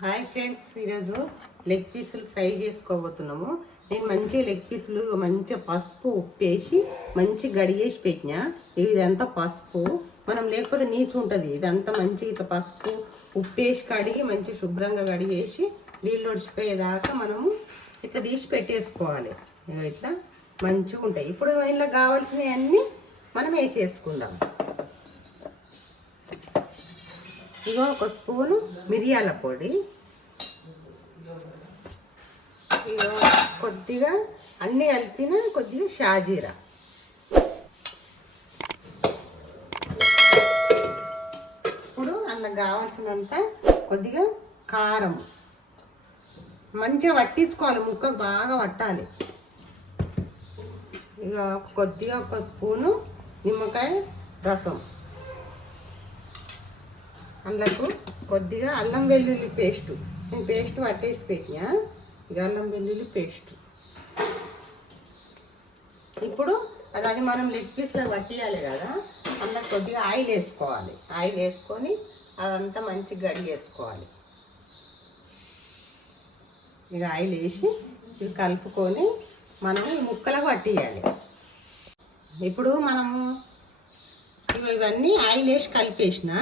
Hi friends, ఈరోజు leg పీసులు fry చేసుకోబోతున్నాము. నేను మంచి లెగ్ పీసులు మంచిగా పసుపు ఉప్పేసి మంచి గడిగేసి పెట్టినా. ఇదంతా పసుపు మనం లేకపోతే నీచు ఉంటుంది. ఇదంతా మంచి ఇట్లా పసుపు ఉప్పేసి కడిగి మంచి శుభ్రంగా కడిగేసి నీళ్ళు ఒడిచిపోయేదాకా మనము ఇట్లా తీసి పెట్టేసుకోవాలి. ఇట్లా మంచిగా ఉంటాయి. ఇప్పుడు ఇలా కావాల్సినవి అన్నీ మనం వేసేసుకుందాం. ఇగో ఒక స్పూను మిరియాల పొడి, ఇగో కొద్దిగా అన్నీ కలిపిన కొద్దిగా షాజీరా, ఇప్పుడు అందులో కావాల్సినంత కొద్దిగా కారం మంచిగా పట్టించుకోవాలి, ముక్కకు బాగా పట్టాలి. ఇక కొద్దిగా ఒక స్పూను నిమ్మకాయ రసం, అందులో కొద్దిగా అల్లం వెల్లుల్లి పేస్టు, నేను పేస్ట్ పట్టేసి పెట్టినా. ఇక అల్లం వెల్లుల్లి పేస్ట్. ఇప్పుడు అది మనం లెగ్ పీస్లో పట్టియాలి కదా, అందులో కొద్దిగా ఆయిల్ వేసుకోవాలి. ఆయిల్ వేసుకొని అదంతా మంచిగా గడిగేసుకోవాలి. ఇక ఆయిల్ వేసి ఇవి కలుపుకొని మనం ఈ ముక్కలకు పట్టియాలి. ఇప్పుడు మనము ఇవన్నీ ఆయిల్ వేసి కలిపేసిన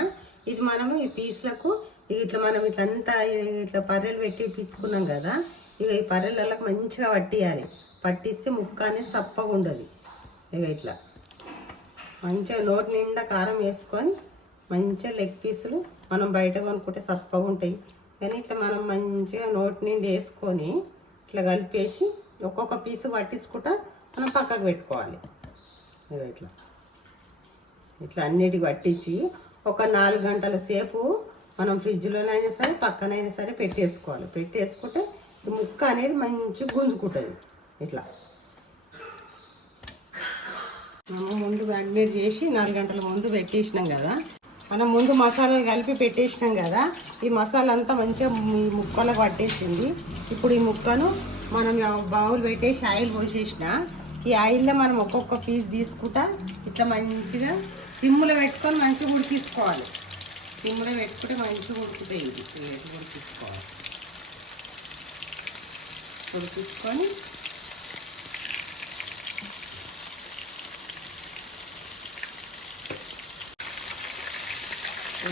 ఇది మనము ఈ పీస్లకు ఇట్లా మనం ఇట్లంతా ఇట్లా పర్రెలు పెట్టి పిచ్చుకున్నాం కదా, ఇక ఈ పర్రెలకు మంచిగా పట్టియాలి. పట్టిస్తే ముక్క అనేది సప్పగా ఉండదు. ఇక ఇట్లా మంచిగా నోటి నిండా కారం వేసుకొని మంచిగా లెగ్ పీసులు మనం బయట కొనుక్కుంటే సప్పగా ఉంటాయి, కానీ ఇట్లా మనం మంచిగా నోటి నిండా వేసుకొని ఇట్లా కలిపేసి ఒక్కొక్క పీసు పట్టించుకుంటా మనం పక్కకు పెట్టుకోవాలి. ఇక ఇట్లా ఇట్లా అన్నిటికి పట్టించి ఒక 4 గంటల సేపు మనం ఫ్రిడ్జ్లోనైనా సరే పక్కనైనా సరే పెట్టేసుకోవాలి. పెట్టేసుకుంటే ముక్క అనేది మంచిగా గుంజుకుంటుంది. ఇట్లా మనం ముందు అడ్మిట్ చేసి 4 గంటల ముందు పెట్టేసినాం కదా, మనం ముందు మసాలాలు కలిపి పెట్టేసినాం కదా, ఈ మసాలా అంతా మంచిగా ఈ ముక్కలకు పట్టేసింది. ఇప్పుడు ఈ ముక్కను మనం బౌల్ పెట్టేసి ఆయిల్ పోసేసిన ఈ ఆయిల్లో మనం ఒక్కొక్క పీస్ తీసుకుంటా ఇట్లా మంచిగా సిమ్లో పెట్టుకొని మంచిగా ఉడికించుకోవాలి. సిమ్లో పెట్టుకుంటే మంచిగా ఉడుకుతాయి. ఇది ఉడికించుకోవాలి. ఉడికించుకొని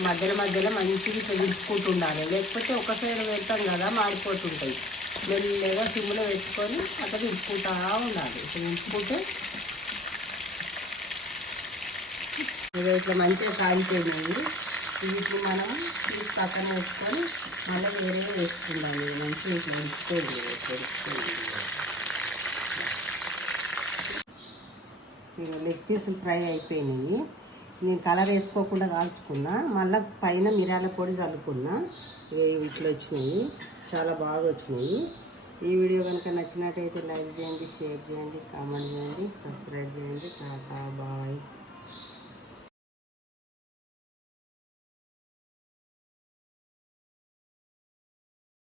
మధ్యలో మధ్యలో మంచిగా ఇట్లా విడుచుకుంటూ ఉండాలి, లేకపోతే ఒక సైడ్ పెడతాం కదా మాడిపోతుంటాయి. మెల్లగా సిమ్లో పెట్టుకొని అట్లా విడుచుకుంటూ ఉండాలి. ఇట్లా విడుచుకుంటే ఇట్లా మంచిగా కాలిపోయినాయి. వీటిని మనం తీసి పక్కన వేసుకొని మళ్ళీ వేరేగా వేసుకుందాం. మంచిగా ఇట్లా విడుచుకోండి. ఇక లెగ్ పీసులు ఫ్రై అయిపోయినాయి. నేను కలర్ వేసుకోకుండా కాల్చుకున్నా, మళ్ళీ పైన మిరియాల పొడి చల్లుకున్నా. ఇట్లా వచ్చినాయి, చాలా బాగా వచ్చినాయి. ఈ వీడియో కనుక నచ్చినట్టయితే లైక్ చేయండి, షేర్ చేయండి, కామెంట్ చేయండి, సబ్స్క్రైబ్ చేయండి. టాటా బాయ్.